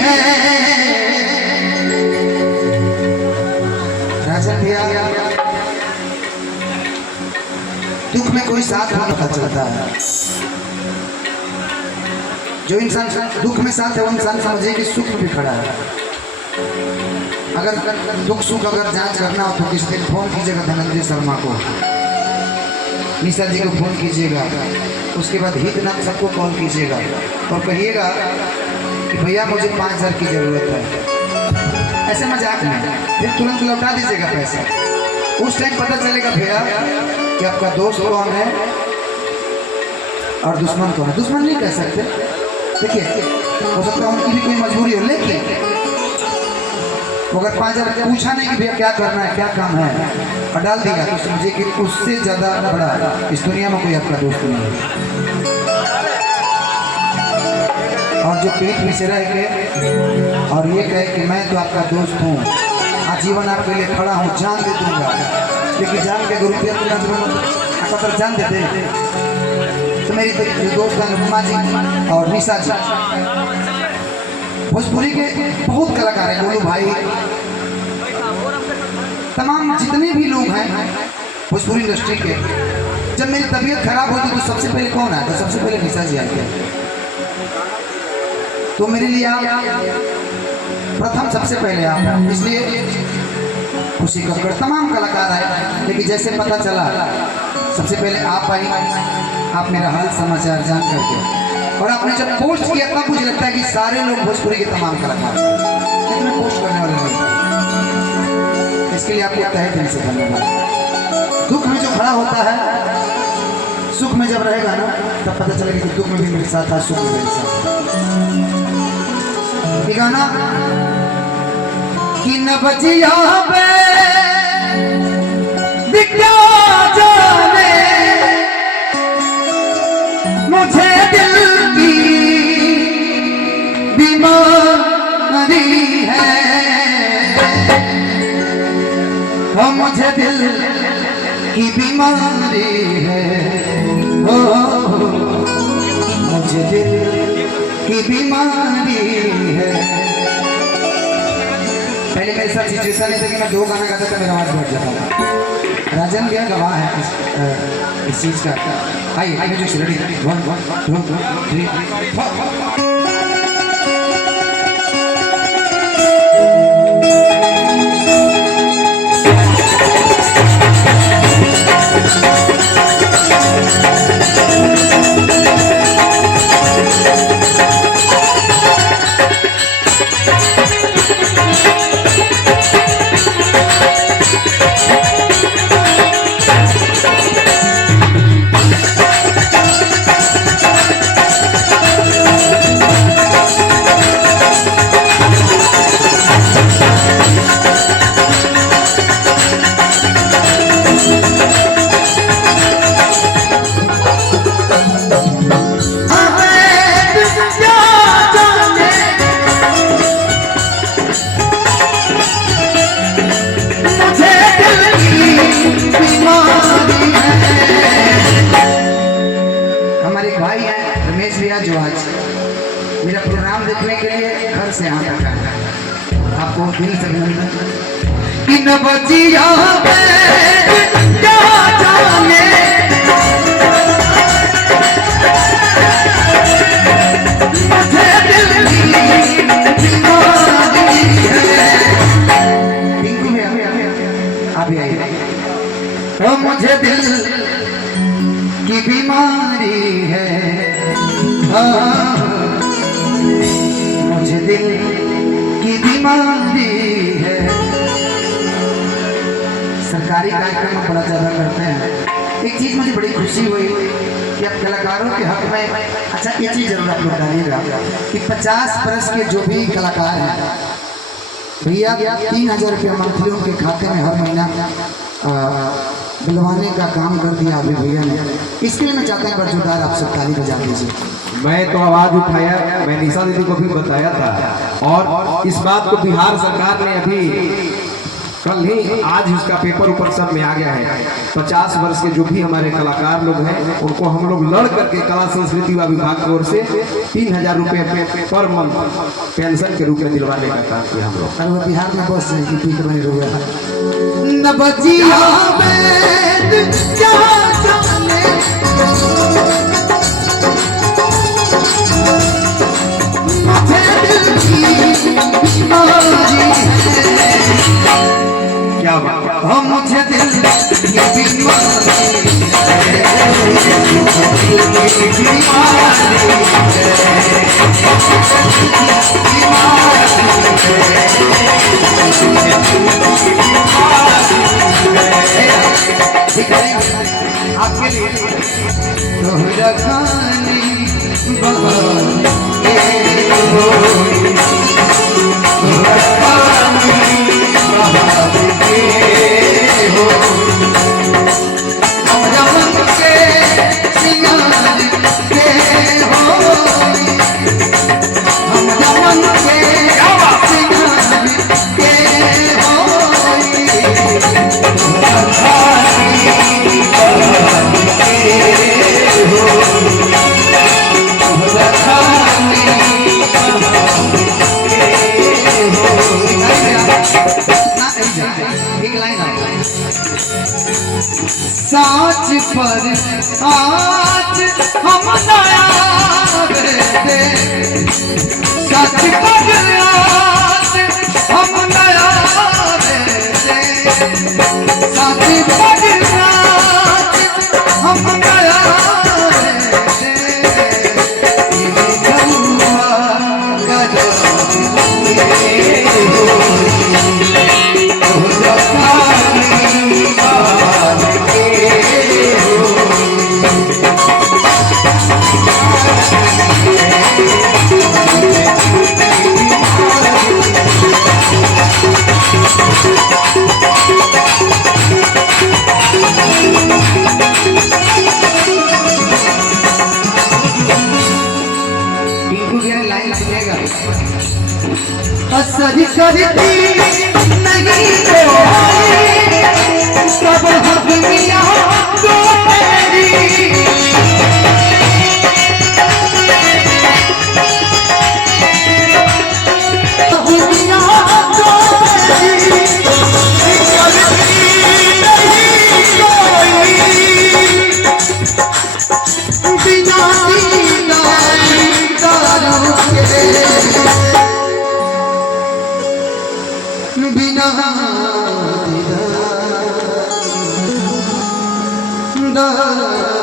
है। राजन भैया, दुख में कोई साथ नहीं पता चलता है। जो इंसान दुख में साथ है वो इंसान समझे कि सुख में भी खड़ा है। अगर दुख सुख अगर जांच करना हो तो किसी दिन फोन कीजिएगा धनंजय शर्मा को, निशा जी को फोन कीजिएगा, उसके बाद हितनाथ सबको कॉल कीजिएगा और कहिएगा कि भैया मुझे 5000 की ज़रूरत है। ऐसे मजाक नहीं, फिर तुरंत लौटा दीजिएगा पैसा। उस टाइम पता चलेगा भैया कि आपका दोस्त कौन है और दुश्मन कौन है। दुश्मन नहीं कह सकते, देखिए हो सकता है उनकी भी कोई मजबूरी हो, लेकिन अगर 5000 पूछा नहीं कि भैया क्या करना है, क्या काम है, और डाल दिया तो समझिए कि उससे ज़्यादा बड़ा इस दुनिया में कोई आपका दोस्त नहीं है। और जो पीठ पीछे रह के और ये कहे कि मैं तो आपका दोस्त हूँ, आजीवन आपके लिए खड़ा हूँ, जान दे दूंगा, लेकिन जान के रुपया पर जान देते तो मेरी दोस्त अनुपमा जी और निशा जी, भोजपुरी के बहुत कलाकार हैं, गोलू भाई, तमाम जितने भी लोग हैं भोजपुरी इंडस्ट्री के। जब मेरी तबीयत खराब होती तो सबसे पहले कौन आया था? सबसे पहले निशा जी आए थे। तो मेरे लिए आप प्रथम सबसे पहले आप, इसलिए खुशी कक्कड़ तमाम कलाकार आए, लेकिन जैसे पता चला सबसे पहले आप आई, आप मेरा हाल समाचार जान करके, और आपने जब पोस्ट किया तब मुझे लगता है कि सारे लोग भोजपुरी के तमाम कलाकार, लेकिन मैं पोस्ट करने वाले नहीं। इसके लिए आपको तहे दिल से धन्यवाद। दुख में जो खड़ा होता है, सुख में जब रहेगा ना तब पता चलेगा कि दुख में भी मेरे साथ था, सुख में मेरे साथ था। ये गाना कि न बजिया पे दिखा जाने मुझे दिल की बीमारी है, हो मुझे दिल की बीमारी है, हो मुझे दिल की बीमारी है। पहले मेरे साथ सिचुएशन नहीं था कि मैं 2 गाना गाता था मेरा आवाज बैठ जाता था। राजन भैया गवाह है इस चीज का। आइए म्यूजिक रेडी, 1 2 3 4। जो आज मेरा प्रोग्राम देखने के लिए घर से यहाँ तक आया, आपको दिल से अभिनंदन। इन बजिया पे क्या जाने मुझे दिल की बीमारी है। टिंकू भैया आप ही आइए। ओ मुझे दिल की बीमारी है, मुझे दिल की बीमारी है। सरकारी कार्यक्रम में बड़ा ज्यादा करते हैं। एक चीज मुझे बड़ी खुशी हुई कि अब कलाकारों के हक में, अच्छा ये चीज जरूर आप लोग डालिएगा कि 50 वर्ष के जो भी कलाकार हैं भैया 3000 रुपया मंथली उनके खाते में हर महीना दिलवाने का काम कर दिया अभी भैया ने। इसके लिए मैं चाहता हूँ जोरदार आप सब ताली बजा दीजिए। मैं तो आवाज उठाया, मैं निशा दीदी को भी बताया था, और इस बात को बिहार सरकार ने अभी कल ही आज उसका पेपर ऊपर सब में आ गया है। 50 वर्ष के जो भी हमारे कलाकार लोग हैं उनको हम लोग लड़ करके कला संस्कृति विभाग की ओर से 3000 रुपये पर मंथ पेंशन के रूप में दिलवाने का काम किया हम लोग। और वो बिहार में बस नहीं कि पीठ बने रुआ नबजिया में जहाँ जाने मुझे दिल की बीमारी है। क्या बात हम मुझे दिल की बीमारी आपके लिए तोहरा खानी बहार के होई तोहरा खानी बहार के होई हमरा मन के सिंगार के होई हमरा मन के सिंगार के होई तोहरा खानी बहार के होई तोहरा खानी बहार के होई। एक लाइन साच पर आज हम नया दे सच पर आज हम नया दे सच पर आज हम नया दे ये जलवा गजब ये लाइन सुनेगा असर करती नहीं सब हकमिया तो मेरी हकमिया तो मेरी करती नहीं कोई बिना बिना दीदार